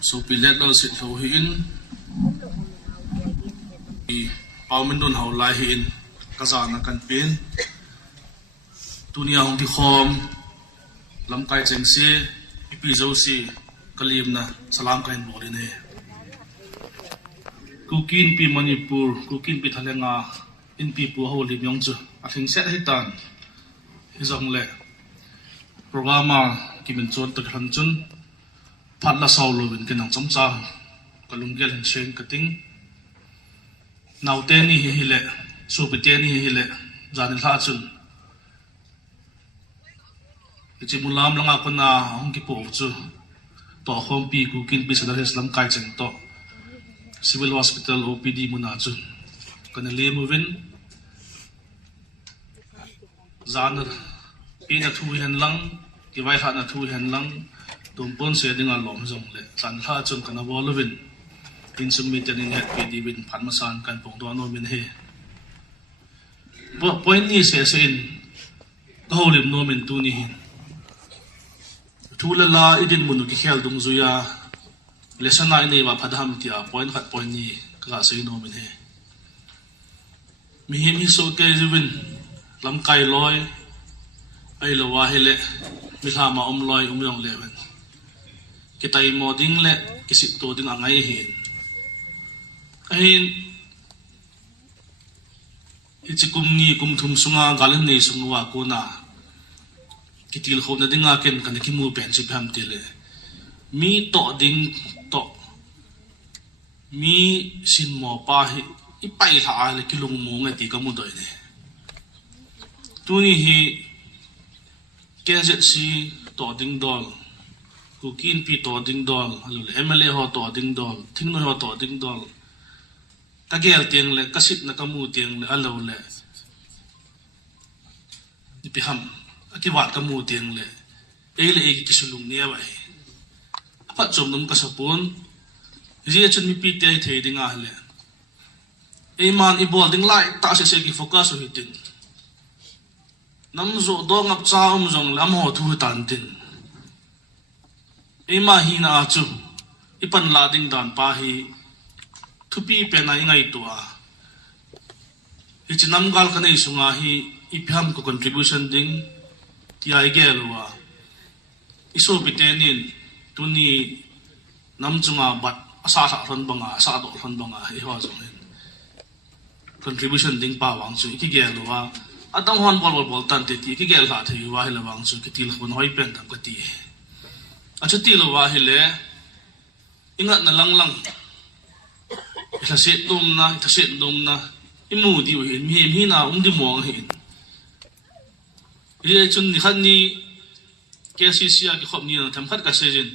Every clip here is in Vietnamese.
Sopi Letlal Sitlhou hiin Paominlun haolai hiin kazana kan pin tunia hong ti khom lamkai chengsi ipizo si kalimna salam kain borin he kukin pi Manipur kukin pi thalenga in pi pu holim yong chu athing set hitan hizong le programa kimin chon tak han chun phatla saulovin kenang chamcha kalungel hin sheng kating teni hi le Sopi teni hi le janil ha chun ichi mulam langa kona hong ki po chu to khom pi kukin pi sadar islam kai cheng to civil hospital OPD muna chu kana le movin zanar ina thu hen lang ki vai ha na thu hen lang tumpon se dinga lom jong le chan ha chun kana bolovin in submit in het PD win pharmasan kan pong do no min he point ni se in holim no min tu ni hin thulala idin munu ki khel dung zuya lesson ai nei wa phadham tia point khat point ni ka se no min he mi him hi so ke jubin lam kai loi ai lo wa hele mi thama loi yong leven kitai moding le kisip to ding angai hin ahin ichikum ni kum thum sunga galan nei sungwa ko na kitil khona dinga ken kan ki mu pen si pham tile mi to ding to mi sin mo pa hi ipai tha le kilung mo ngai ti ka mu doi ne tu ni hi kenjet si to ding dol kukin pi to ding dol alu le MLA ho to ding dol thingno ho to ding dol kagel tiang le kasit na kamu tiang le alo le ipiham akiwat kamu tiang le ele eki kisulung nia bai apa chom num kasapon ria chun mi pi te thei dinga le e man I bol ding lai ta se ki focus ho hitin nam zo do ngap cha jong lam ho thu tan tin e ma hi na chu ipan la ding dan pa hi thupi pena ingai tua hichinam gal kanei sunga hi ipham ko contribution ding tia igelwa iso bitenin tuni namchunga bat asa sa ron banga asa do ron banga hi ho jong contribution ding pa wang chu ikigelwa atang hon bol tan te ti ikigel ha thei wa hi lawang chu kitil khon hoi pen dam ka ti acha ti lo wa hi le ingat na lang itasit dum na imu di hin mi na di mong hin ye chun ni khan ni KCC ki khop ni na tham khat ka sejin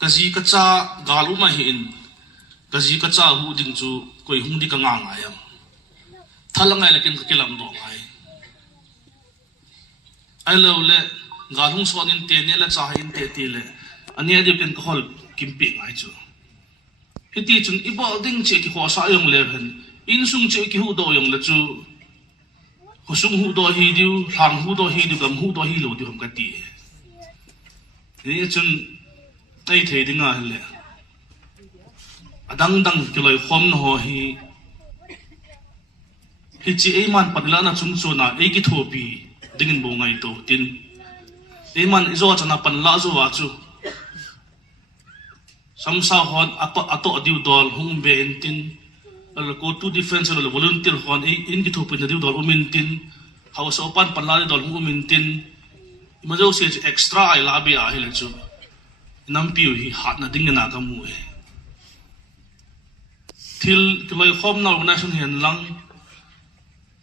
kazi ka cha galu ma hin kazi ka cha hu ding chu koi hung di ka nga nga yam thalangai lakin ka kilam do ngai ai lo le galung so nin te ne la cha hin te ti le ani adi ken ka hol kimpi ngai chu iti chung ibol ding che ki ho sa yong leven in sung che ki hu do yong le chu ho sung hu do hi diu hang hu do hi diu gam hu do hi lo diu ka ti ni chung ai the ding a le adang dang ki loi khom no hi chi ei man padla na chung chu na ei ki thopi dingin bo ngai to tin ei man izo chana pan la zo wa chu samsa hon ato diu dol hung be entin al ko to defense al volunteer hon in ki thopi na diu dol umintin house open panla dol hung umintin imajo se extra ai la be a hele chu nam piu hi hat na ding na ka mu he thil kloi khom na organization hen lang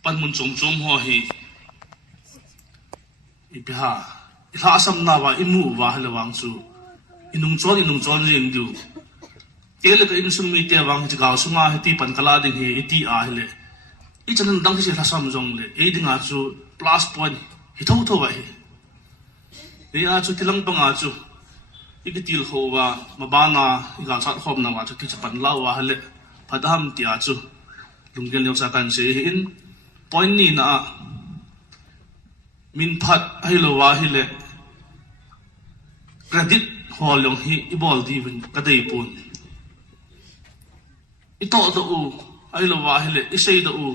pan mun chom ho hi ipiha ila asam na wa imu wa halawang chu inung chon jing du ele ka insum mi te wang ji gaw sunga heti pan kala ding he iti a hele I chan dang ki se thasam jong le e dinga chu plus point hi tho wa he e a chu tilang panga chu ikitil ho wa mabana ga chat khom na wa chu ki pan la wa hele phadam ti a chu lungel yok sa kan se in point ni na min phat ai lo wa hele credit hol yong hi ibol di vin kadai pun ito do u ai lo wa hele isei do u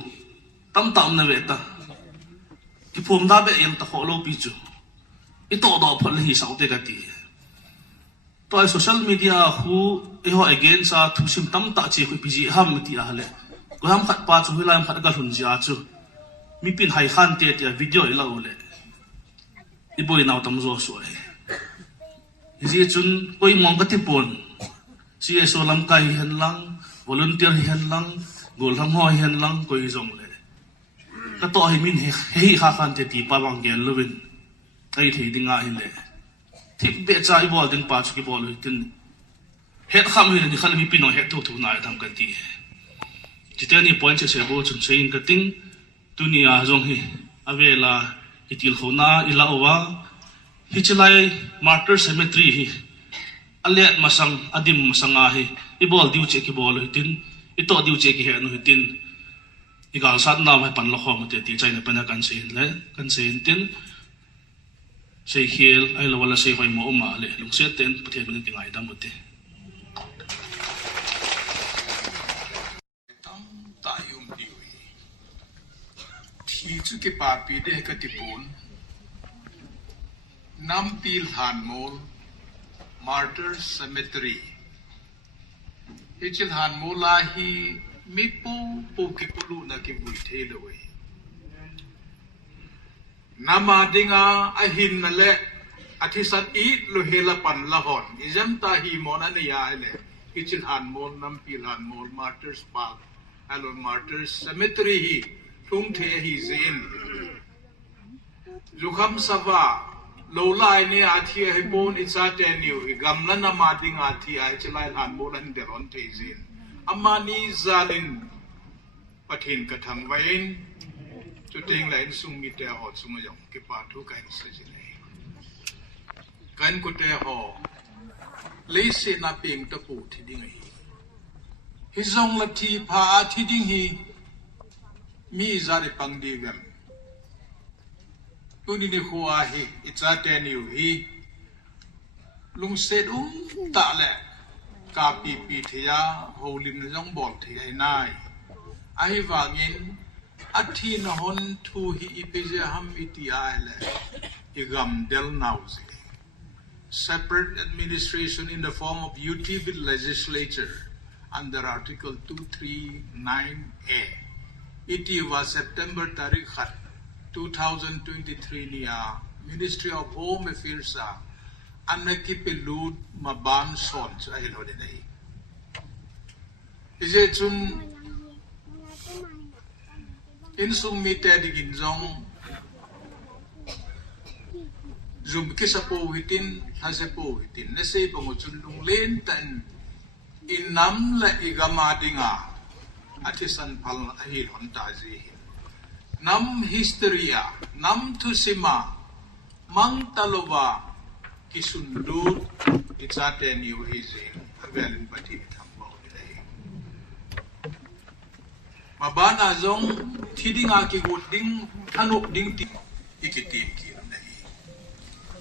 tam tam na veta ki phom da be yang ta kho lo pi chu ito do phol hi sau te ka ti to social media hu e ho again sa thu sim tam ta chi khu pi ji ham ti a hale ko ham khat pa chu hilam khat ga hun ja chu mi pin hai khan te te video ila ule iboi naw tam zo so ji chun koi mong ka ti pon si so lamkai han lang volunteer han lang gol ham ho han lang koi zong le ka to hi min he kha khan te ti pa bang gen lovin ai thei dinga hi le thik be cha I bol din pa chu ki bol tin het kham hi ni khalmi pin no het tu na tham kan ti chitani point se bo chun sein ka ting dunia zong hi avela itil khona ila owa hichlai martyr cemetery hi alet masang adim masanga hi ibol diu che ki bol hitin ito diu che ki he no hitin igal sat na mai pan lo khom te ti chai na pana kan sein le kan sein tin sei hiel ai lo wala sei hoi mo ma le lung se ten pathe bin ti ngai dam te tam ta yum diu thi chu ke pa pi de ka ti pun nam pil han mol martyr cemetery hichil han mola hi mi po ki kulu na ki bui the lo we nama dinga a hin na le athisan I lo hela pan la hon izam ta hi mon an ya le hichil han mol nam pil han mol martyrs park alon martyrs cemetery hi thum the hi zin zukham sava lo lai ne athi he bon itsa teni gam na nama dinga athi a chlai han mol an de ron the zin amani zalin pathin ka thang vain chu teng lain sung mi te ho sung yong ke pa thu kai sa ji le kan ku te ho le se na ping ta pu thi ding hi zong la thi pha thi ding hi mi za de pang di gam tu ni khuwa hi itsa te ni hi lung se ta le ka pi pi thia houlimna jong bol thi ai nai ai wangin athi na hon thu hi ipije ham iti ale igam del nauzi separate administration in the form of UTB legislature under article 239A iti was September tarikh 2023 niya Ministry of Home Affairs anakipelud maban son sa hino dinay ije chun in sung mi te digin zong zum kisa po hitin hase po hitin na say pango chun lung len tan in nam la igama dinga atisan pal ahil hon tazi nam historia nam tusima mang taloba kisundut itzate niu hizin avelin pati thambao dai mabana zong thidinga ki guding anuk ding ti ikitim ki nai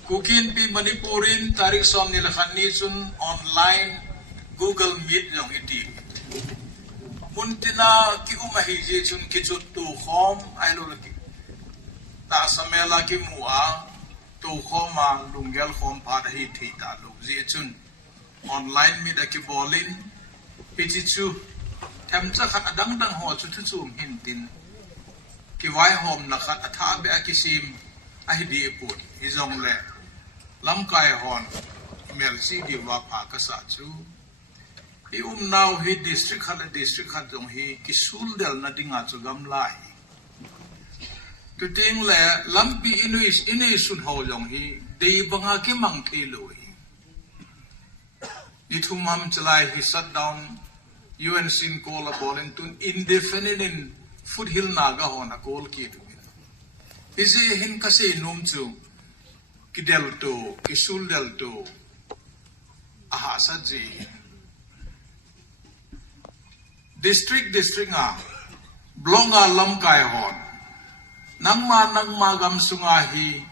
kukin pi manipurin tarik som ni lakhani sun online Google Meet yong iti muntina ki umahi je chun ki chuttu khom ailo laki ta samela ki muwa to khoma lungel khom pa da hi thita lu je chun online mi da ki bolin pichi chu tham cha khat adang dang ho chu thu chum hin tin ki wai hom na khat atha be akisim a hi di put hi zong le lamkai hon mel si di wa pa ka sa chu I now he district khat jong hi kisul del na dinga chu gam lai tu ting le lampi inui sun ho jong hi dei banga ki mang thi loi ni thumam chalai he shut down UN sin call a bolin tun indefinite in foothill naga hona call ki tu ise hin ka se num chu kidel to kisul del to aha sa ji district nga blonga lamkai hon nangma gam sunga hi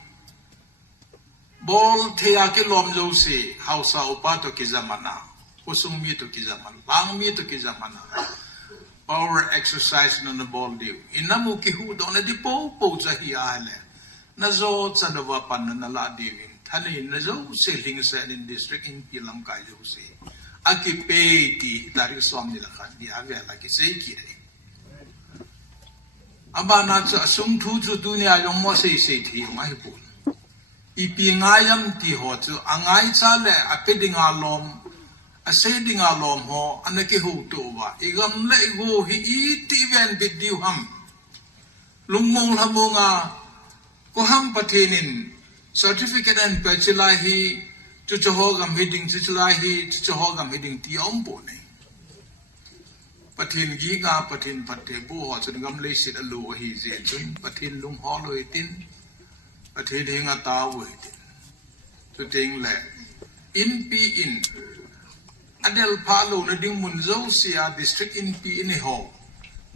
bol thea ke lom jo si hausa upa to ki zamana kusung mi to ki zaman lang mi to ki zamana power exercise no na bol diu inamu ki hu do na di po cha hi ale na zo cha do wa pan na la diu thani na zo se ling se in district in pi lamkai jo si aki pe ti dari som ni la khan di ave la ki sei ki re aba na cha sung thu chu dunia yong mo sei sei thi mai pu ipi ngayam ti ho chu angai cha le apedinga lom asedinga lom ho anake hu to wa igam le go hi ti ven bidiu ham lungmong hamonga ko ham pathenin certificate and bachelor hi chu chohogam heading chu chlai hi chu chohogam heading ti om po ne pathin gi nga pathin phatte bu ho chun gam le sit alu hi je chun pathin lung ho loi tin pathin hinga ta wi tin chu ting le in pi in adel palo na ding mun zo sia district in pi in ho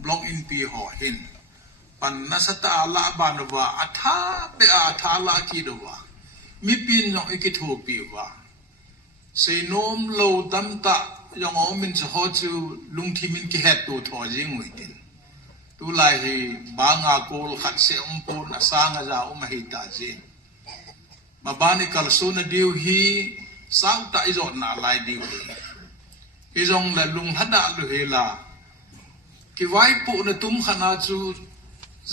block in pi ho hin pan na sa ta la banwa atha pe atha la ki do wa mi pin no ikitho pi wa se nom lo dam ta yong o min ho chu lung thi min ki het tu tho jing wi tin tu lai hi ba nga kol khat se pon asanga ja hi ta ji ma bani kal so na diu hi sang ta izot na lai diu hi jong la lung hada lu he la ki vai pu na tum khana chu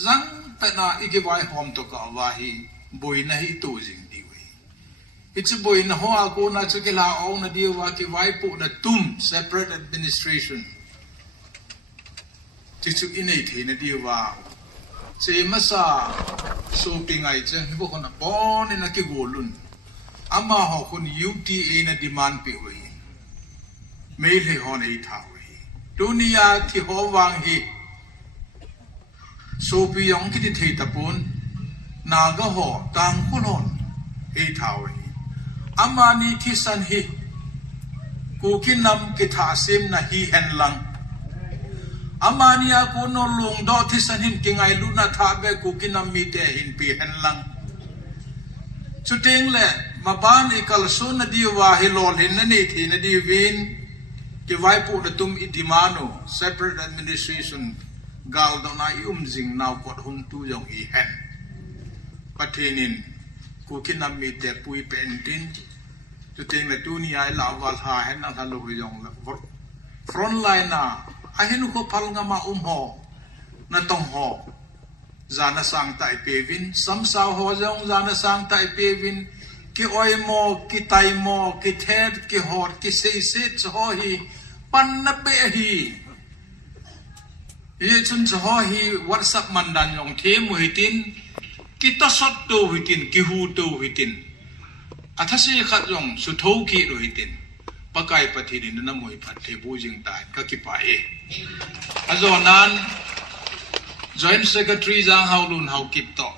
zang ta na igi vai hom to ka wa hi boi na hi tu jing it's a boy na ho ako na chu ke la o na dia wa ki vai pu na tum separate administration chi chu inei the na dia wa che masa Sopi ngai chen hi ko na bon na ki golun ama ho kun UTA na demand pe wi me le ho nei tha wi dunia thi ho wang hi Sopi yong ki thi ta pun na ga ho tang kulon ei tha wi amani thisan hi kukinam ki thasim na hi henlang amania ko no lung do thisan hin kingai luna tha be kukinam mi te hin pi henlang chuteng le maban ikal sun na diwa hi lol hin na ni thi na di win ki vai pu da tum idimano separate administration gal do na jing naw kot hum tu jong hi hen pathenin kukinam mi te pui pentin tu teng la dunia la wal ha hen na lo yong la front line na a hen ko phal nga ma ho na tong ho zana sang tai pevin sam sao ho jong zana sang tai pevin ki oi mo ki tai mo ki thet ki hot ki sei se ho hi pan na be hi ye chun ho hi whatsapp mandan yong the mu hitin kita sot to hitin ki hu to hitin athasi khat jong su tho ki ro hitin pakai pathin na moi phat the bu jing tai ka ki pa e azonan joint secretary jang haulun hau kip to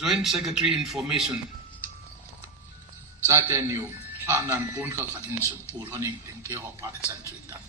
joint secretary information cha te new anan pun ka khatin su pu honing teng ke ho pa chan chui tam